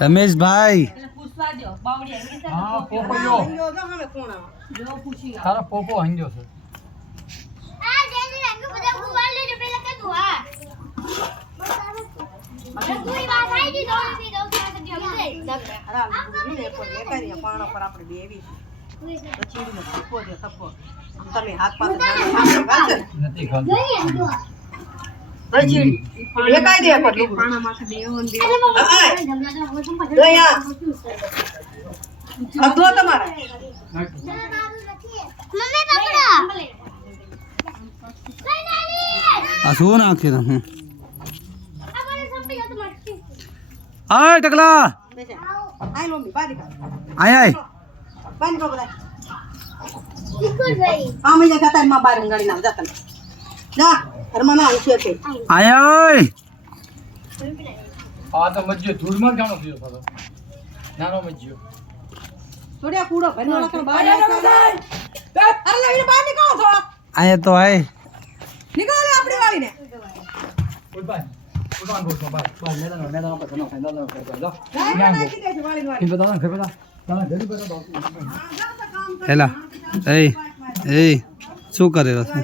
रमेश भाई हाँ पोपो यो तारा पोपो हंजो से નથી ખાતો શું નાખે આય ટકલા આય આય આય આય આ તો મજ્જો ધૂળમાં જાણો થયો હતો નાનો મજ્જો થોડ્યા પૂડો ભરનો લખન બહાર અરે લઈને બહાર નીકળો થોડો આય તો આય નીકળો આપણી વાળીને ઉડવાન બોલતો બાર મેદાન પર ચલો મેદાન પર જાઓ નાખી દે છે વાળી વાળી ઈ બતાવો ઘર બતા તારા ઘર બતાવો હેલા એ શું કરે રહ્યો છે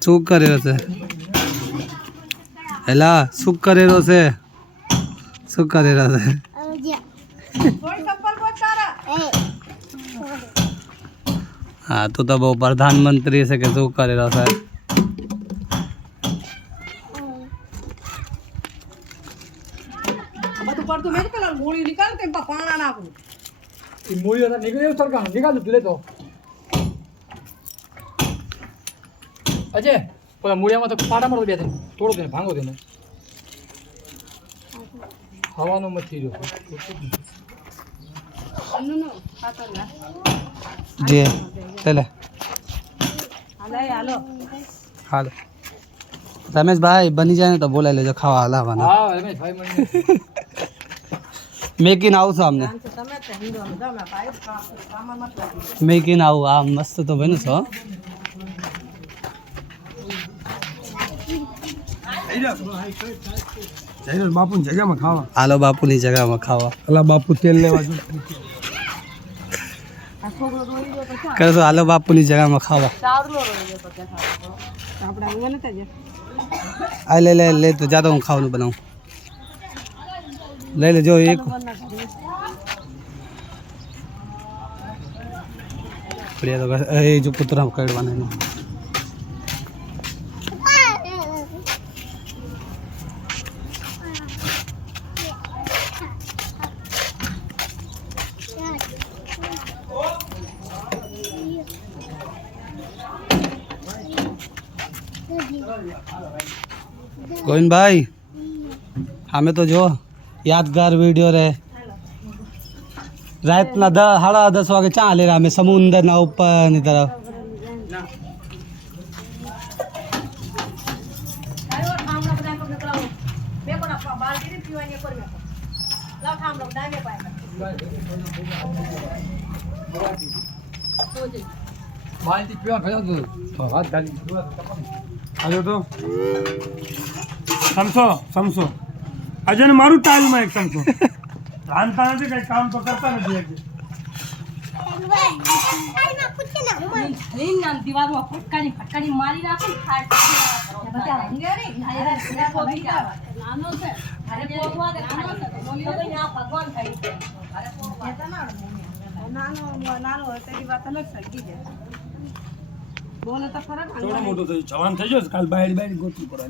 શું કરે રહ્યો છે હેલા શું કરે રહ્યો છે શું કરે રહ્યો છે હા તું તો બહુ પ્રધાનમંત્રી છે કે શું કરી રહ્યો છે બધું પડતું મેં પેલા ગોળી નીકાળ કે પાણા નાખું ઈ મૂળી હતા નીકળ્યો સરકાર નીકાળ તું લે તો અજય પેલા મૂળિયામાં તો પાટા મારો બે તોડો દે ભાંગો દે હવાનો મથી જો जी चले હાલો हाल रमेश भाई बनी जाए तो बोला ले जो खावा हाला बना હા રમેશ ભાઈ મને मेकिन आऊ सामने તમે તો હિંદો દમે ભાઈ સામાન મત લાગી मेकिन आऊ आ मस्त तो बनो छो બાપુ જગ્યામાં ખાવા आलो बापू ની जगह में खावा અલા બાપુ તેલ લેવા જો આ છોકરો રોઈ ગયો તો ચા करे तो आलो बापू ની जगह में खावा ચાવલો રોઈ ગયો તો કે ખાવા આપણે અહીંયા નતા જે आ ले ले ले तो ज्यादा हूँ खावा बनाऊँ ले ले जो एक बढ़िया तो ए जो पुत्र कड़वाने में गोविंद भाई हमें तो जो यादगार वीडियो रहे रात ना 10:30 वागे चाले रहा हमें समुद्र ना ऊपर की तरफ માલથી પીવા ભેજો તો હાથ ડાલી આજો તો સમસો આજે ને મારું ટાઈલમાં એક સમસો રાંધતા નથી કઈ કામ તો કરતા નથી એક નામ દીવારમાં ફટકારી મારી નાખું બધા હંગેરી નાનો છે અરે પોગવા દે નાનો છે બોલ્યો તો ના ભગવાન થઈ છે અરે પોગવા નાનો તેરી વાત અલગ સગી છે બોલે તો ખરા થોડો મોટો થઈ જવાન થઈ જશે કાલ બાયડી ગોતવી પડે